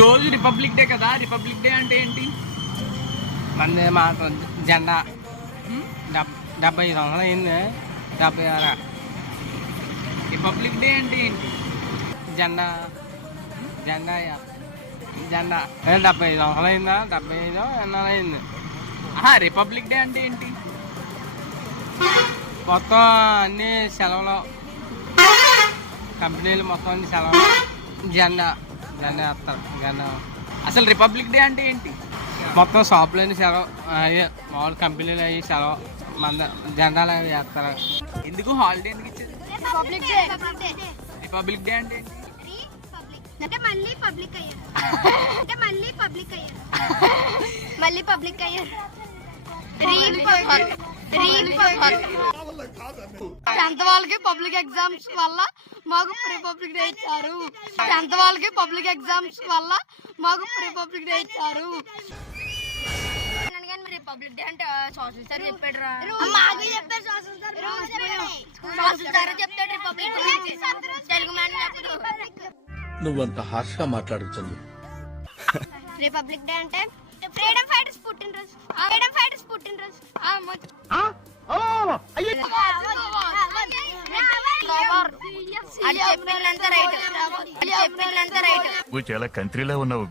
రోజు republic day కదా, republic day అంటే ఏంటి? మంది మా జెండా 70 సంవత్సరాలు అయింది. 76 రిపబ్లిక్ డే అంటే ఏంటి? జెండా జెండా జెండా 75 సంవత్సరాలు అయిందా? 75 ఎన్నాళ్ళు అయింది. రిపబ్లిక్ డే అంటే ఏంటి? మొత్తం అన్ని సెలవులు, కంపెనీలు మొత్తం అన్ని సెలవులు. జెండా జెండా వేస్తారు. జెండా అసలు రిపబ్లిక్ డే అంటే ఏంటి? మొత్తం షాపులన్నీ సెలవు, అవి మామూలు కంపెనీలు అవి సెలవు, జెండాలు అవి వేస్తారు. ఎందుకు హాలిడే ఎందుకు ఇచ్చారు? Republic day. రిపబ్లిక్ డే అంటే ఏంటి? అంటే మళ్ళీ పబ్లిక్ అయ్యారు. అంటే మళ్ళీ పబ్లిక్ అయ్యారు. మళ్ళీ పబ్లిక్ అయ్యారు. 10th వాళ్ళకి పబ్లిక్ ఎగ్జామ్స్ వల్ల మాకు రిపబ్లిక్ డే ఇచ్చారు. 10th వాళ్ళకి పబ్లిక్ ఎగ్జామ్స్ వల్ల మాకు రిపబ్లిక్ డే ఇచ్చారు. రిపబ్లిక్ డే అంటే సోషల్ సార్ చెప్పాడు రా. మాకు చెప్పారు సోషల్ సార్. సోషల్ సార్ చెప్తాడు రిపబ్లిక్ డే. తెలుగు మ్యాన్ చెప్పదు. నువ్వంత హార్ష్ గా మాట్లాడుతుంది. రిపబ్లిక్ డే అంటే ఫ్రీడమ్ ఫైటర్స్ పుట్టినరోజు. ఫ్రీడమ్ ఫైటర్స్ పుట్టినరోజు. నువ్వు చాలా కంట్రీలో ఉన్నావు.